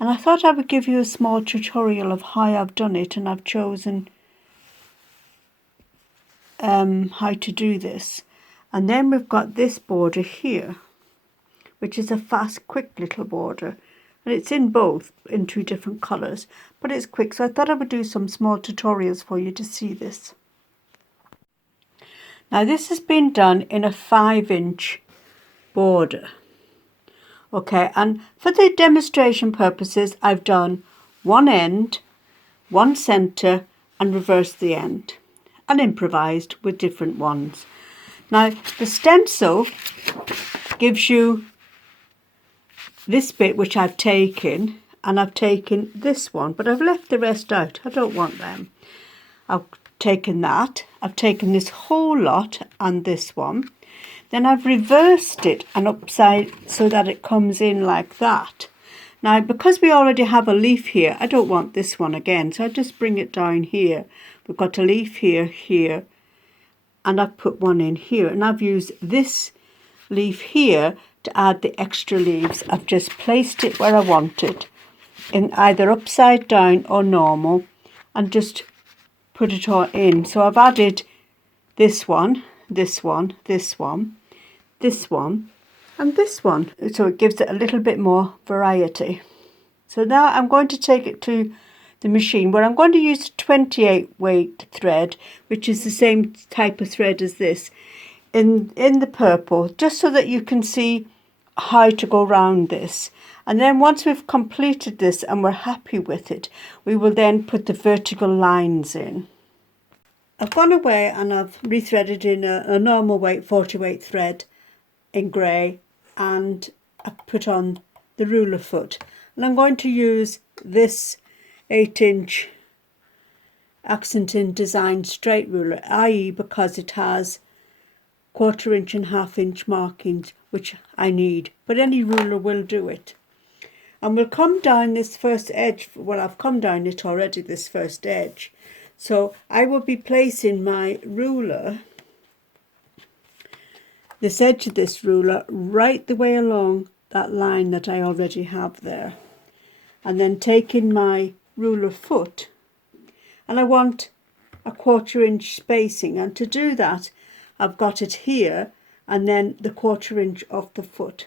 And I thought I would give you a small tutorial of how I've done it, and I've chosen how to do this. And then we've got this border here, which is a fast, quick little border. And it's in both, in 2 different colours, but it's quick. So I thought I would do some small tutorials for you to see this. Now this has been done in a 5-inch border. Okay, and for the demonstration purposes, I've done one end, one centre, and reversed the end, and improvised with different ones. Now the stencil gives you this bit, which I've taken, and I've taken this one, but I've left the rest out. I don't want them. I've taken that. I've taken this whole lot and this one. Then I've reversed it and upside so that it comes in like that. Now, because we already have a leaf here, I don't want this one again, so I just bring it down here. We've got a leaf here, here, and I've put one in here. And I've used this leaf here to add the extra leaves. I've just placed it where I want it, in either upside down or normal, and just put it all in. So I've added this one, this one, this one, this one, and this one. So it gives it a little bit more variety. So now I'm going to take it to the machine, where I'm going to use a 28 weight thread, which is the same type of thread as this, in the purple, just so that you can see how to go around this. And then once we've completed this and we're happy with it, we will then put the vertical lines in. I've gone away and I've rethreaded in a normal weight 40 weight thread in grey, and I've put on the ruler foot, and I'm going to use this 8-inch accenting design straight ruler, i.e. because it has 1/4 inch and 1/2 inch markings, which I need, but any ruler will do it. And we'll come down this first edge. Well, I've come down it already, this first edge. So I will be placing my ruler, this edge of this ruler, right the way along that line that I already have there. And then taking my ruler foot, and I want a 1/4 inch spacing. And to do that, I've got it here, and then the 1/4 inch off the foot.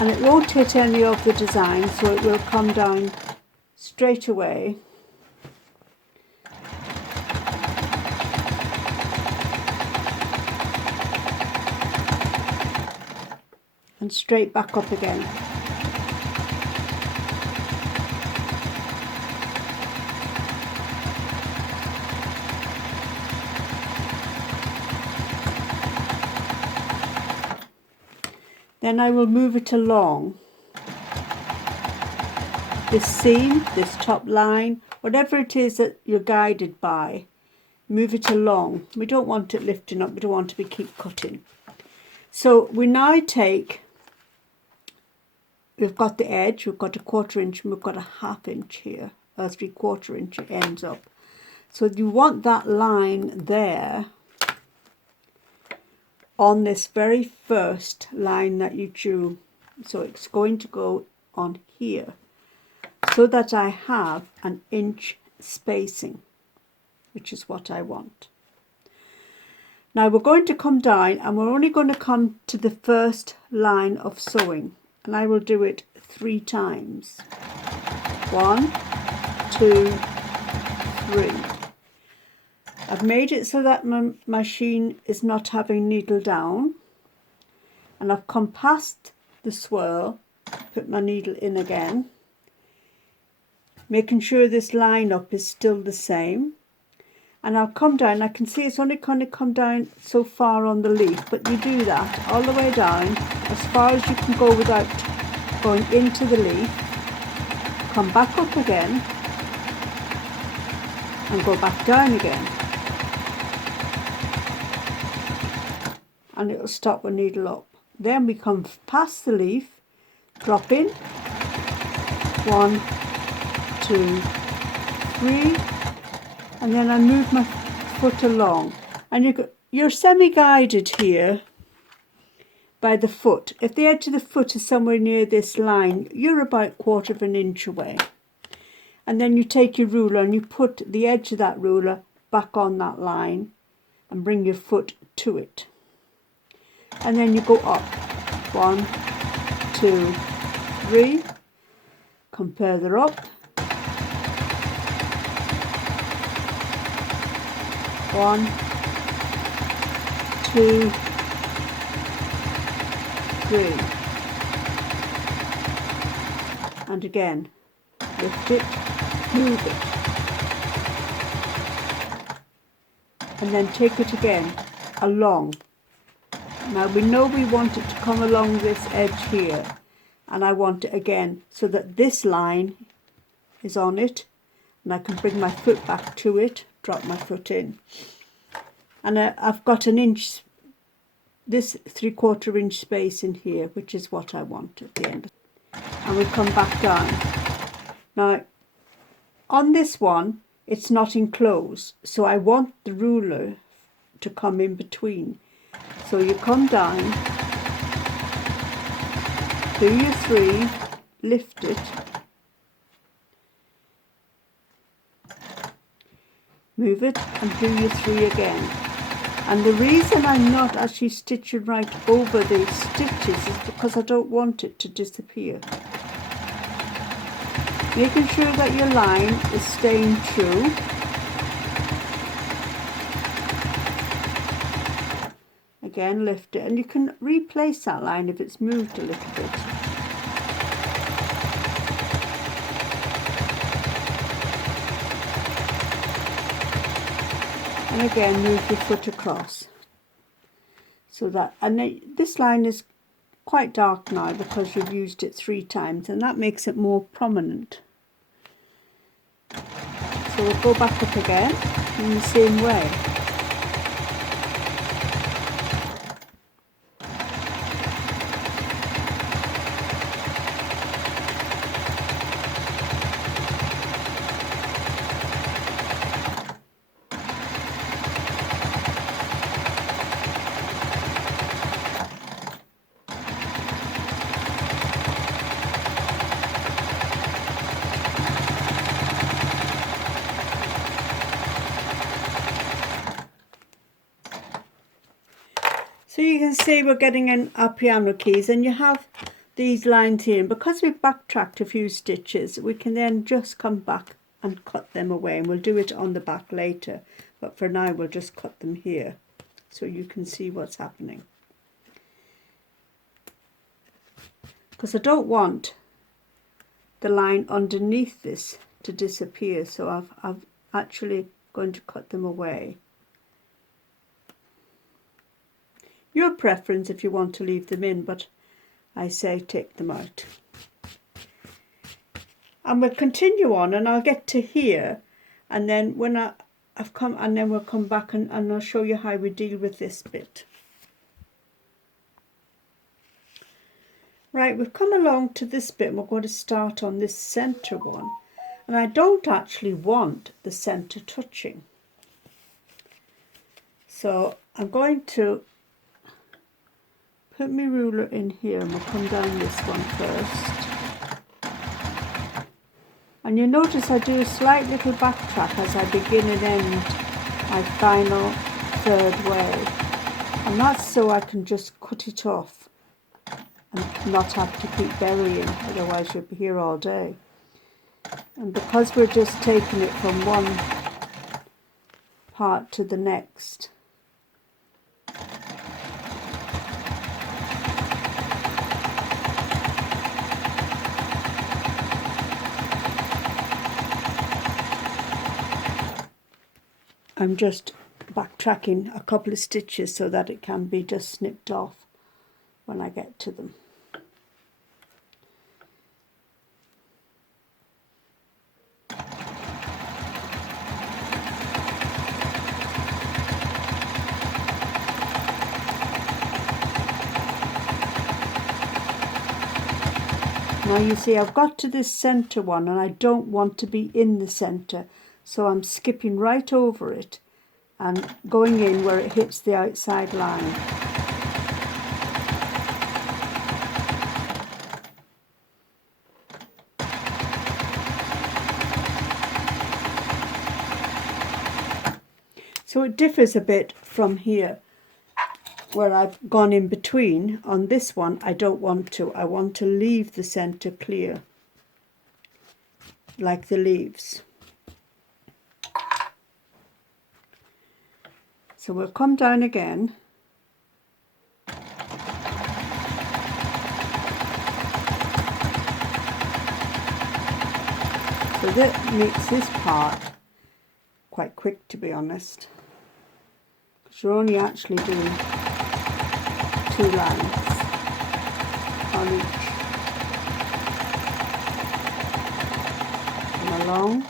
And it won't hit any of the design, so it will come down straight away. And straight back up again. Then I will move it along this seam, this top line, whatever it is that you're guided by, move it along. We don't want it lifting up, we don't want to keep cutting. So we now take, we've got the edge, we've got a 1/4 inch, and we've got a 1/2 inch here, or 3/4 inch it ends up. So you want that line there on this very first line that you drew. So it's going to go on here, so that I have an inch spacing, which is what I want. Now we're going to come down, and we're only going to come to the first line of sewing, and I will do it 3 times. 1, 2, 3. I've made it so that my machine is not having needle down, and I've come past the swirl, put my needle in again, making sure this line up is still the same. And I'll come down. I can see it's only going to come down so far on the leaf, but you do that all the way down as far as you can go without going into the leaf. Come back up again and go back down again, and it'll stop the needle up. Then we come past the leaf, drop in, 1, 2, 3, and then I move my foot along. And you're semi-guided here by the foot. If the edge of the foot is somewhere near this line, you're about 1/4 of an inch away. And then you take your ruler and you put the edge of that ruler back on that line and bring your foot to it. And then you go up. 1, 2, 3. Come further up. 1, 2, 3. And again, lift it, move it. And then take it again along. Now we know we want it to come along this edge here, and I want it again so that this line is on it, and I can bring my foot back to it, drop my foot in. And I've got an inch, this 3/4 inch space in here, which is what I want at the end. And we come back down. Now on this one, it's not enclosed, so I want the ruler to come in between. So you come down, do your 3, lift it, move it and do your 3 again. And the reason I'm not actually stitching right over the stitches is because I don't want it to disappear. Making sure that your line is staying true. Again, lift it, and you can replace that line if it's moved a little bit. And again, move your foot across. So that, and then this line is quite dark now because you've used it 3 times, and that makes it more prominent. So we'll go back up again in the same way. So you can see we're getting in our piano keys, and you have these lines here, and because we've backtracked a few stitches, we can then just come back and cut them away, and we'll do it on the back later, but for now we'll just cut them here so you can see what's happening. Because I don't want the line underneath this to disappear, so I've actually going to cut them away. Your preference if you want to leave them in, but I say take them out. And we'll continue on, and I'll get to here, and then when I've come, and then we'll come back and I'll show you how we deal with this bit. Right, we've come along to this bit, and we're going to start on this centre one, and I don't actually want the centre touching, so I'm going to put my ruler in here, and we'll come down this one first. And you notice I do a slight little backtrack as I begin and end my final 3rd way, and that's so I can just cut it off and not have to keep burying, otherwise you'll be here all day. And because we're just taking it from one part to the next, I'm just backtracking a couple of stitches so that it can be just snipped off when I get to them. Now you see I've got to this centre one, and I don't want to be in the centre, so I'm skipping right over it and going in where it hits the outside line. So it differs a bit from here, where I've gone in between. On this one, I don't want to. I want to leave the centre clear, like the leaves. So we'll come down again. So that makes this part quite quick, to be honest, because you're only actually doing 2 lines on each. Come along,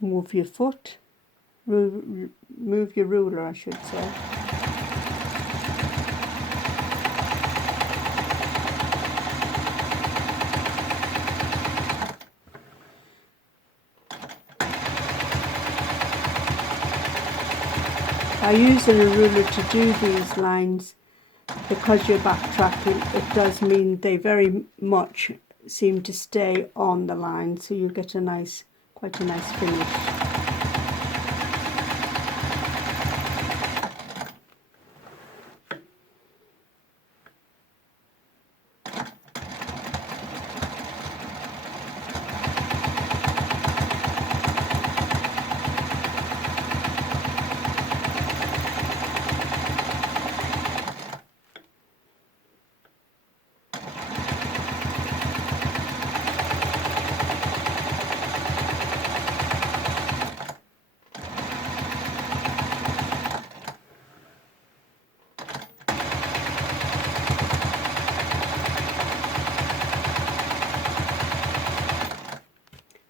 move your foot, move your ruler, I should say. I use a ruler to do these lines because you're backtracking. It does mean they very much seem to stay on the line, so you get quite a nice finish.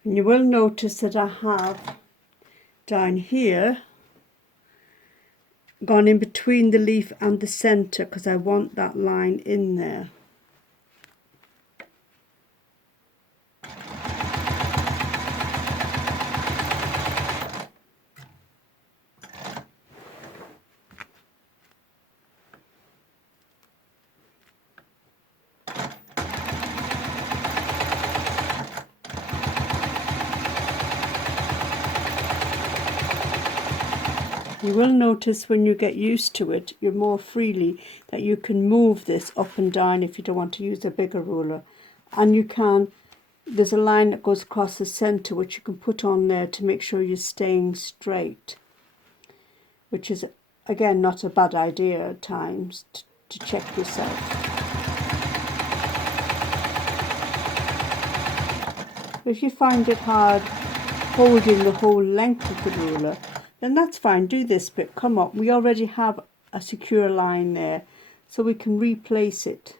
And you will notice that I have down here gone in between the leaf and the centre because I want that line in there. You will notice when you get used to it, you're more freely that you can move this up and down if you don't want to use a bigger ruler. And you can, there's a line that goes across the centre which you can put on there to make sure you're staying straight, which is again not a bad idea at times to check yourself. If you find it hard holding the whole length of the ruler, then that's fine. Do this bit, come up. We already have a secure line there, so we can replace it.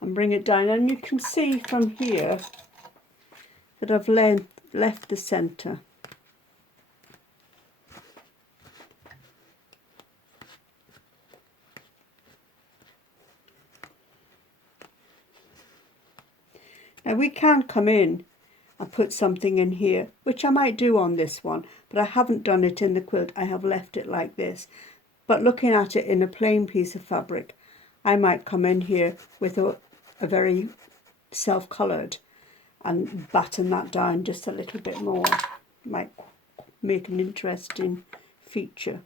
And bring it down, and you can see from here that I've left the centre. Now we can come in and put something in here, which I might do on this one, but I haven't done it in the quilt. I have left it like this. But looking at it in a plain piece of fabric, I might come in here with a very self-coloured and batten that down just a little bit more. Might make an interesting feature.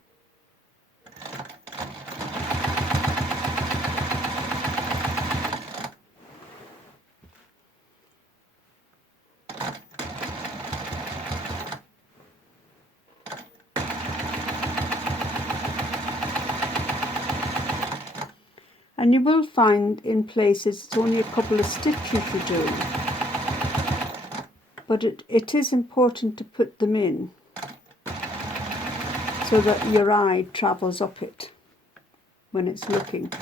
And you will find in places it's only a couple of stitches you do, but it is important to put them in so that your eye travels up it when it's looking.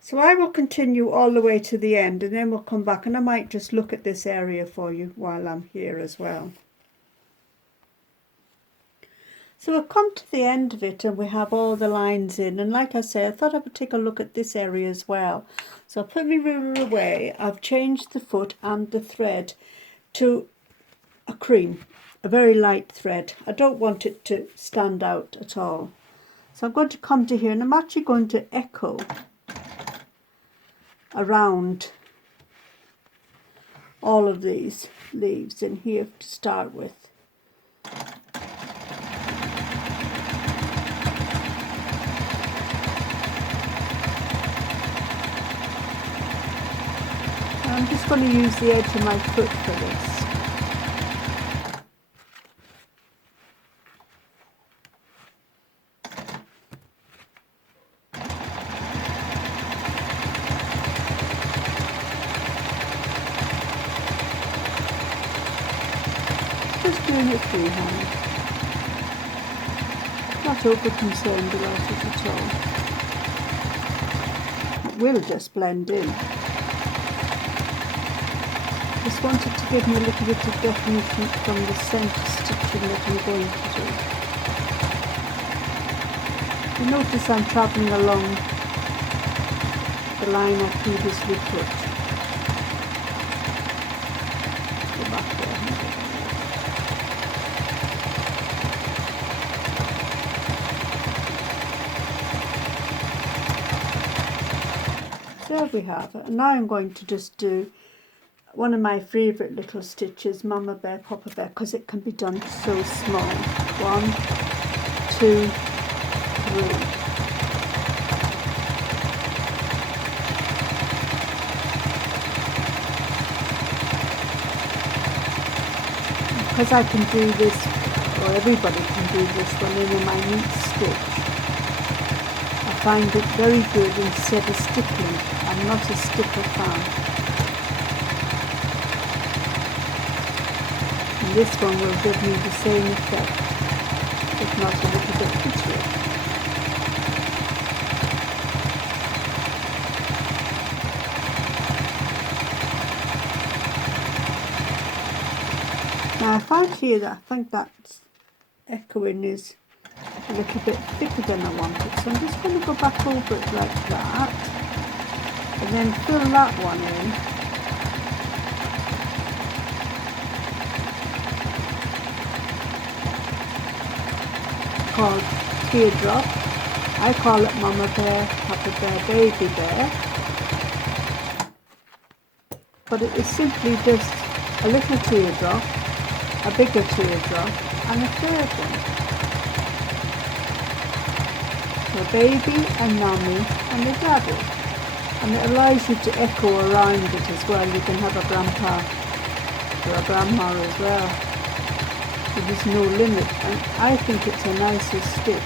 So I will continue all the way to the end, and then we'll come back, and I might just look at this area for you while I'm here as well. So we've come to the end of it, and we have all the lines in, and like I say, I thought I would take a look at this area as well. So I'll put my ruler away. I've changed the foot and the thread to a cream, a very light thread. I don't want it to stand out at all. So I'm going to come to here and I'm actually going to echo around all of these leaves in here to start with. I'm just going to use the edge of my foot for this. Just doing it freehand. Not over concerned about it at all. It will just blend in. Just wanted to give me a little bit of definition from the centre stitching that I'm going to do. You notice I'm travelling along the line I previously put. Go back there. There we have it. And now I'm going to just do one of my favourite little stitches, Mama Bear, Papa Bear, because it can be done so small. 1, 2, 3. Because I can do this, or everybody can do this one in a minute stitch, I find it very good instead of stippling. I'm not a stipper fan. And this one will give me the same effect, if not a little bit prettier. Now I find here that I think that echoing is a little bit thicker than I want it, so I'm just going to go back over it like that, and then fill that one in. Called Teardrop. I call it Mama Bear, Papa Bear, Baby Bear. But it is simply just a little teardrop, a bigger teardrop, and a third one. So baby and mommy and a daddy. And it allows you to echo around it as well. You can have a grandpa or a grandma as well. There's no limit, and I think it's a nicer stitch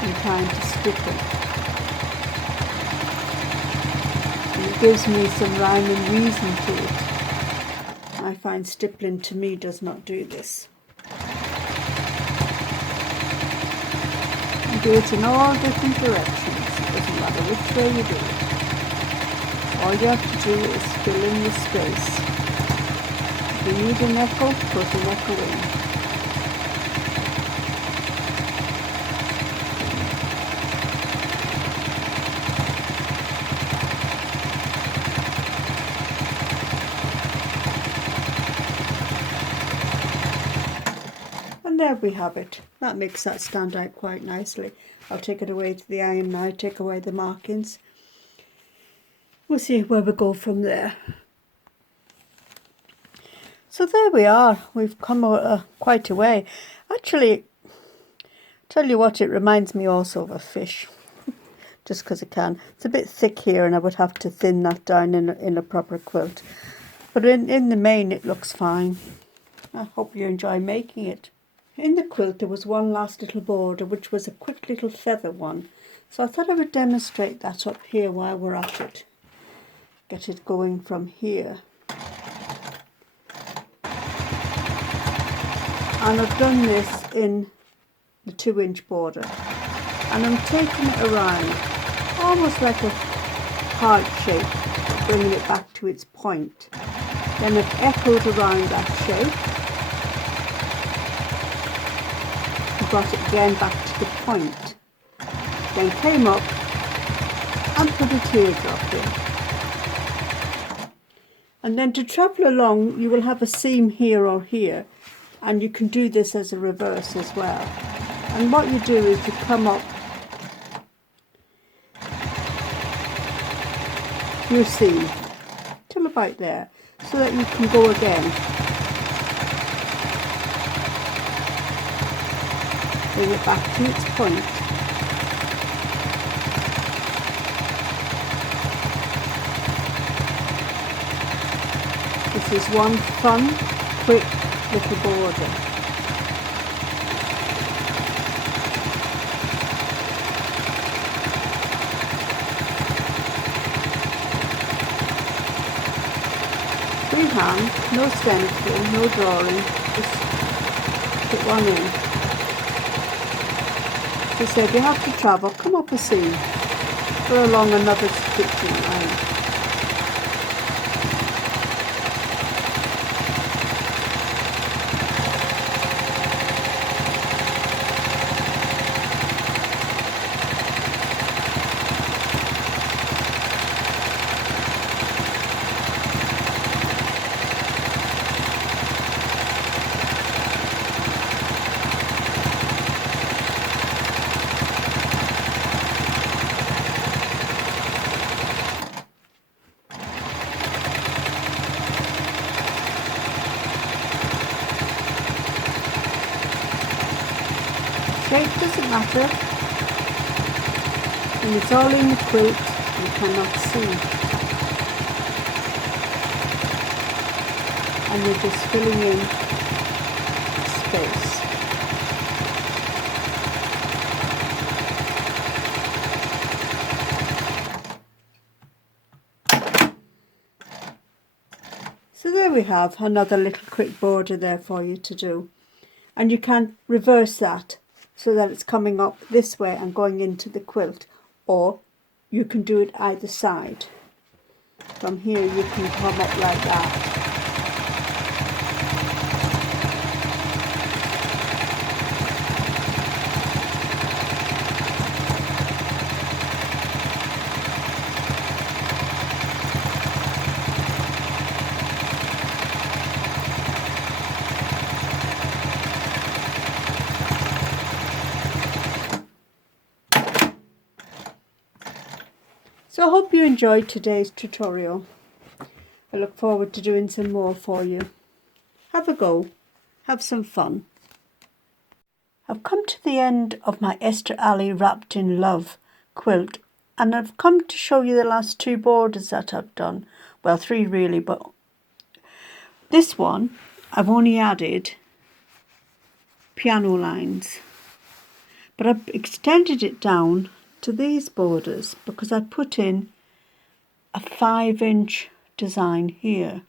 than trying to stipple. And it gives me some rhyme and reason to it. I find stippling to me does not do this. You do it in all different directions, it doesn't matter which way you do it. All you have to do is fill in the space. If you need an echo, put an echo in. And there we have it. That makes that stand out quite nicely. I'll take it away to the iron now, take away the markings. We'll see where we go from there. So there we are, we've come quite a way. Actually, tell you what, it reminds me also of a fish, just because it can. It's a bit thick here and I would have to thin that down in a proper quilt. But in the main it looks fine. I hope you enjoy making it. In the quilt there was one last little border which was a quick little feather one. So I thought I would demonstrate that up here while we're at it. Get it going from here. And I've done this in the 2-inch border, and I'm taking it around almost like a heart shape, bringing it back to its point. Then I've echoed around that shape and brought it again back to the point. Then came up and put a teardrop in. And then to travel along you will have a seam here or here. And you can do this as a reverse as well. And what you do is you come up, you see, till about there, so that you can go again. Bring it back to its point. This is one fun, quick little border. Freehand, no stencil, no drawing, just put one in. As I said, if you have to travel, come up a seam, go along another stitching line. Shape doesn't matter, and it's all in the quilt, you cannot see. And you're just filling in space. So there we have another little quick border there for you to do. And you can reverse that so that it's coming up this way and going into the quilt, or you can do it either side. From here you can come up like that. So I hope you enjoyed today's tutorial. I look forward to doing some more for you. Have a go. Have some fun. I've come to the end of my Esther Alley Wrapped in Love quilt, and I've come to show you the last two borders that I've done. Well, three really, but this one I've only added piano lines. But I've extended it down to these borders because I put in a 5-inch design here.